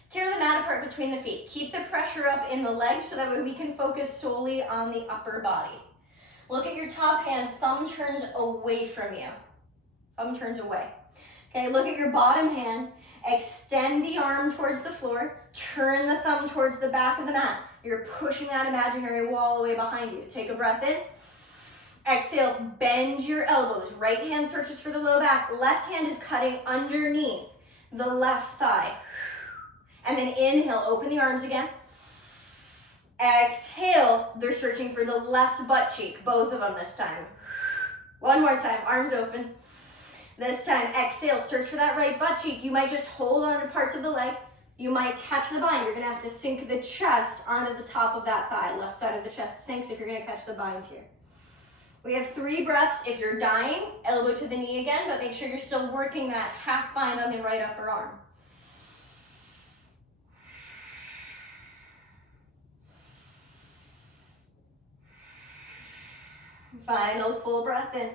Tear the mat apart between the feet. Keep the pressure up in the legs so that way we can focus solely on the upper body. Look at your top hand, thumb turns away from you. Thumb turns away. Okay, look at your bottom hand, extend the arm towards the floor, turn the thumb towards the back of the mat. You're pushing that imaginary wall away behind you. Take a breath in. Exhale, bend your elbows. Right hand searches for the low back. Left hand is cutting underneath the left thigh. And then inhale, open the arms again. Exhale, they're searching for the left butt cheek, both of them this time. One more time, arms open. This time, exhale, search for that right butt cheek. You might just hold on to parts of the leg. You might catch the bind. You're gonna have to sink the chest onto the top of that thigh. Left side of the chest sinks if you're gonna catch the bind here. We have 3 breaths. If you're dying, elbow to the knee again, but make sure you're still working that half bind on the right upper arm. Final full breath in.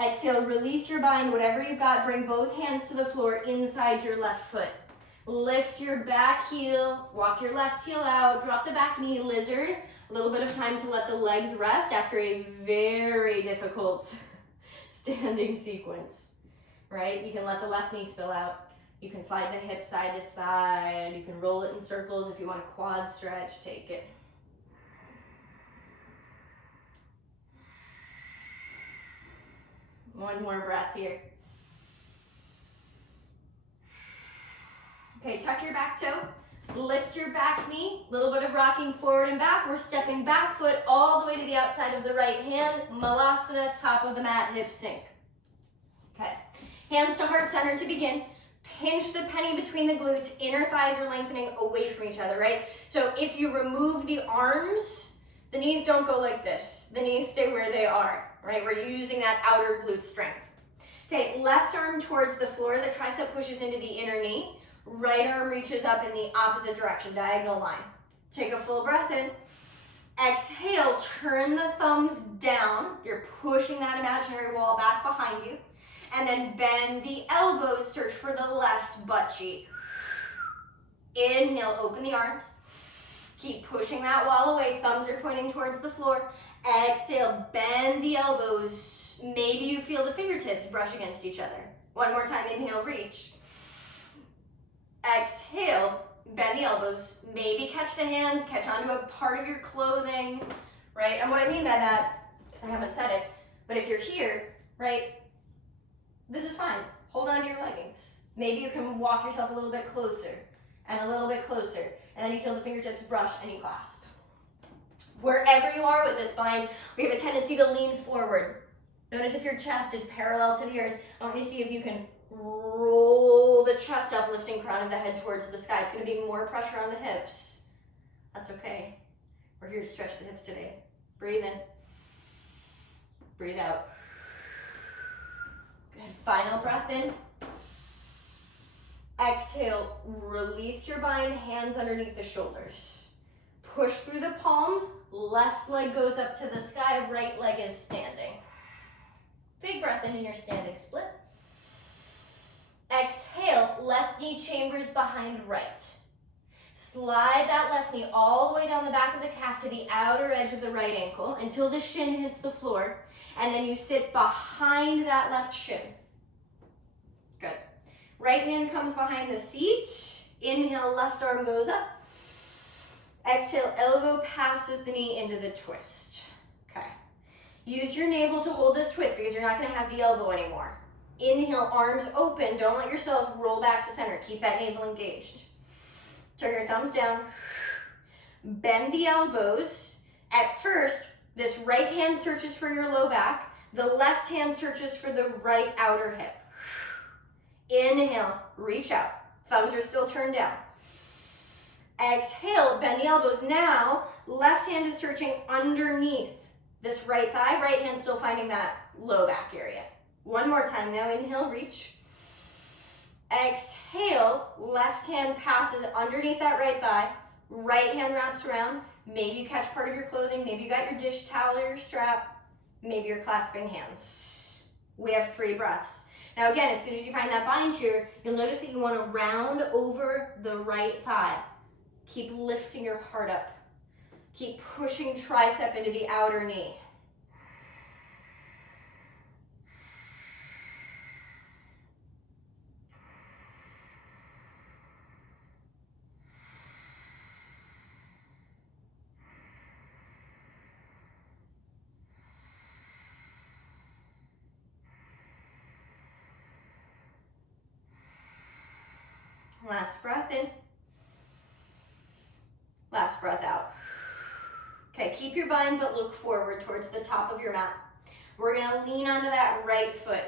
Exhale, release your bind, whatever you've got, bring both hands to the floor inside your left foot. Lift your back heel, walk your left heel out, drop the back knee, lizard. A little bit of time to let the legs rest after a very difficult standing sequence, right? You can let the left knee spill out. You can slide the hip side to side. You can roll it in circles. If you want a quad stretch, take it. One more breath here. Okay, tuck your back toe, lift your back knee, a little bit of rocking forward and back. We're stepping back foot all the way to the outside of the right hand, malasana, top of the mat, hips sink. Okay, hands to heart center to begin. Pinch the penny between the glutes, inner thighs are lengthening away from each other, right? So if you remove the arms, the knees don't go like this. The knees stay where they are, right? We're using that outer glute strength. Okay, left arm towards the floor, the tricep pushes into the inner knee. Right arm reaches up in the opposite direction, diagonal line. Take a full breath in. Exhale, turn the thumbs down. You're pushing that imaginary wall back behind you. And then bend the elbows, search for the left butt cheek. Inhale, open the arms. Keep pushing that wall away, thumbs are pointing towards the floor. Exhale, bend the elbows. Maybe you feel the fingertips brush against each other. One more time, inhale, reach. Exhale, bend the elbows. Maybe catch the hands, catch onto a part of your clothing, right? And what I mean by that, because I haven't said it, but if you're here, right, this is fine. Hold on to your leggings. Maybe you can walk yourself a little bit closer and a little bit closer, and then you feel the fingertips brush and you clasp. Wherever you are with this bind, we have a tendency to lean forward. Notice if your chest is parallel to the earth. I want you to see if you can roll the chest up, lifting crown of the head towards the sky. It's going to be more pressure on the hips. That's okay. We're here to stretch the hips today. Breathe in. Breathe out. Good. Final breath in. Exhale. Release your bind, hands underneath the shoulders. Push through the palms. Left leg goes up to the sky. Right leg is standing. Big breath in your standing split. Exhale, left knee chambers behind right. Slide that left knee all the way down the back of the calf to the outer edge of the right ankle until the shin hits the floor, and then you sit behind that left shin. Good. Right hand comes behind the seat. Inhale, left arm goes up. Exhale, elbow passes the knee into the twist. Okay. Use your navel to hold this twist because you're not going to have the elbow anymore. Inhale, arms open. Don't let yourself roll back to center. Keep that navel engaged. Turn your thumbs down. Bend the elbows. At first, this right hand searches for your low back. The left hand searches for the right outer hip. Inhale, reach out. Thumbs are still turned down. Exhale, bend the elbows. Now, left hand is searching underneath this right thigh. Right hand still finding that low back area. One more time now, inhale, reach. Exhale, left hand passes underneath that right thigh. Right hand wraps around. Maybe you catch part of your clothing. Maybe you got your dish towel or your strap. Maybe you're clasping hands. We have 3 breaths. Now again, as soon as you find that bind here, you'll notice that you want to round over the right thigh. Keep lifting your heart up. Keep pushing tricep into the outer knee. Last breath in. Last breath out. Okay, keep your bind, but look forward towards the top of your mat. We're gonna lean onto that right foot.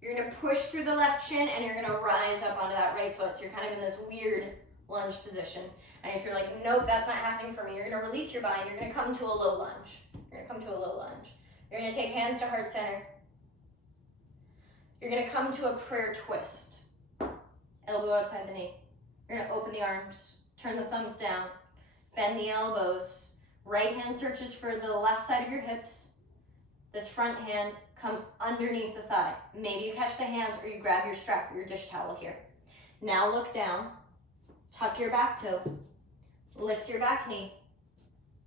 You're gonna push through the left shin and you're gonna rise up onto that right foot. So you're kind of in this weird lunge position. And if you're like, nope, that's not happening for me, you're gonna release your bind, you're gonna come to a low lunge. You're gonna come to a low lunge. You're gonna take hands to heart center. You're gonna come to a prayer twist. Elbow outside the knee. You're gonna open the arms, turn the thumbs down, bend the elbows. Right hand searches for the left side of your hips. This front hand comes underneath the thigh. Maybe you catch the hands or you grab your strap or your dish towel here. Now look down, tuck your back toe, lift your back knee,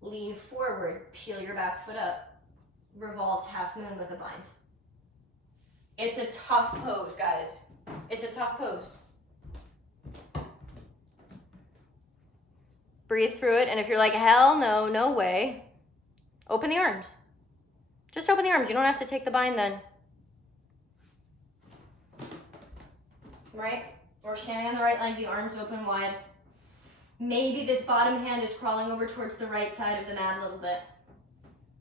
lean forward, peel your back foot up, revolved half moon with a bind. It's a tough pose, guys. It's a tough pose. Breathe through it, and if you're like, hell no, no way, open the arms. Just open the arms. You don't have to take the bind then. Right? Or standing on the right leg, the arms open wide. Maybe this bottom hand is crawling over towards the right side of the mat a little bit.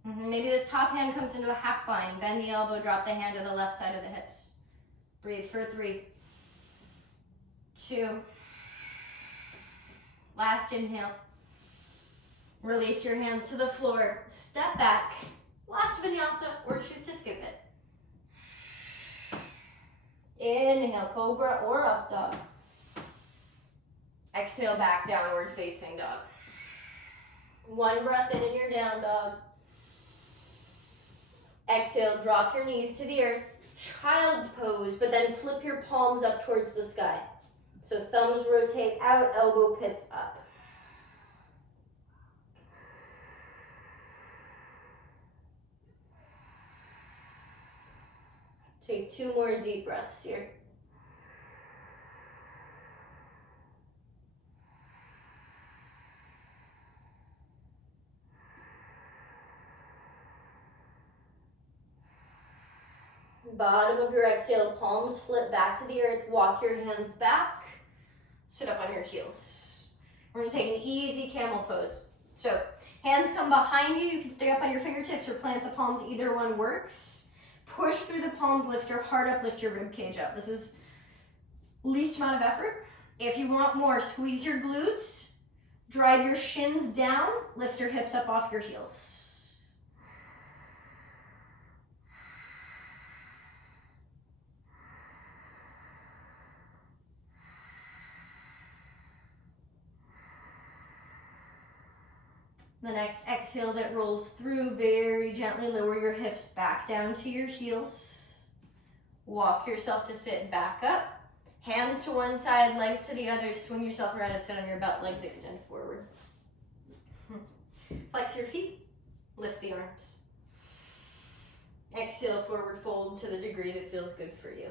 Maybe this top hand comes into a half bind. Bend the elbow, drop the hand to the left side of the hips. Breathe for 3, 2. Last inhale. Release your hands to the floor. Step back. Last vinyasa, or choose to skip it. Inhale, cobra or up dog. Exhale, back, downward facing dog. 1 breath in and you're down dog. Exhale, drop your knees to the earth. Child's pose, but then flip your palms up towards the sky. So thumbs rotate out, elbow pits up. Take 2 more deep breaths here. Bottom of your exhale, palms flip back to the earth. Walk your hands back. Sit up on your heels. We're going to take an easy camel pose. So hands come behind you. You can stay up on your fingertips or plant the palms. Either one works. Push through the palms. Lift your heart up. Lift your rib cage up. This is least amount of effort. If you want more, squeeze your glutes. Drive your shins down. Lift your hips up off your heels. The next exhale that rolls through, very gently lower your hips back down to your heels. Walk yourself to sit back up. Hands to one side, legs to the other. Swing yourself around to sit on your butt, legs extend forward. Flex your feet, lift the arms. Exhale, forward fold to the degree that feels good for you.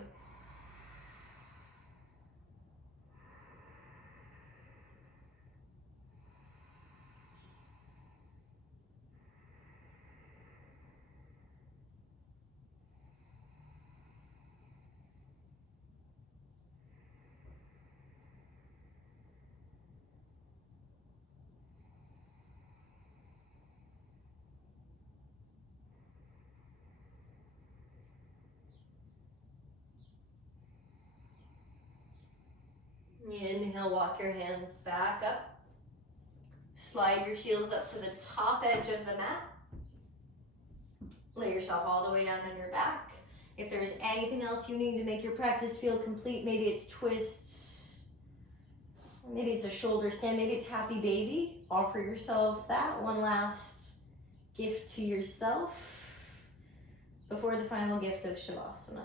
Inhale, walk your hands back up. Slide your heels up to the top edge of the mat. Lay yourself all the way down on your back. If there's anything else you need to make your practice feel complete, maybe it's twists, maybe it's a shoulder stand, maybe it's happy baby. Offer yourself that one last gift to yourself. before the final gift of Shavasana.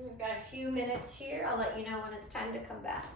We've got a few minutes here. I'll let you know when it's time to come back.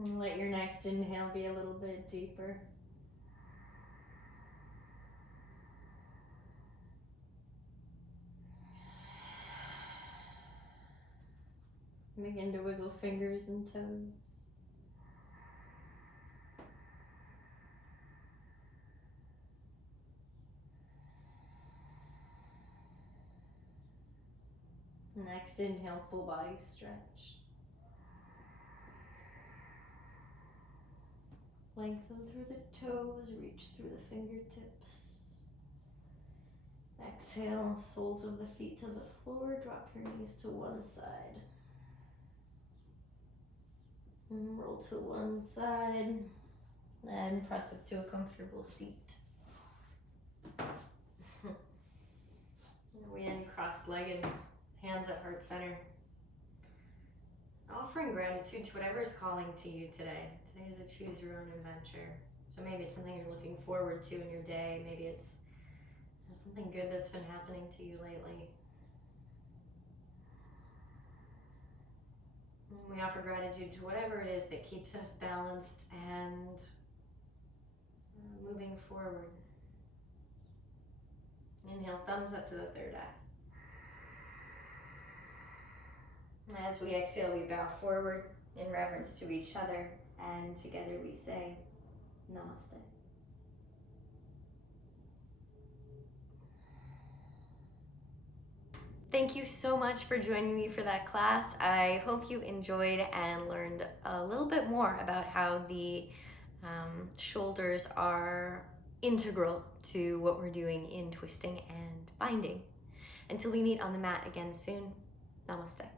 And let your next inhale be a little bit deeper. Begin to wiggle fingers and toes. Next inhale, full body stretch. Lengthen through the toes, reach through the fingertips. Exhale, soles of the feet to the floor, drop your knees to one side. And roll to one side, and press up to a comfortable seat. We end cross-legged, hands at heart center. Offering gratitude to whatever is calling to you today. Today is a choose your own adventure. So maybe it's something you're looking forward to in your day. Maybe it's something good that's been happening to you lately. And we offer gratitude to whatever it is that keeps us balanced and moving forward. Inhale, thumbs up to the third eye. As we exhale, we bow forward in reverence to each other, and together we say, Namaste. Thank you so much for joining me for that class. I hope you enjoyed and learned a little bit more about how the shoulders are integral to what we're doing in twisting and binding. Until we meet on the mat again soon, namaste.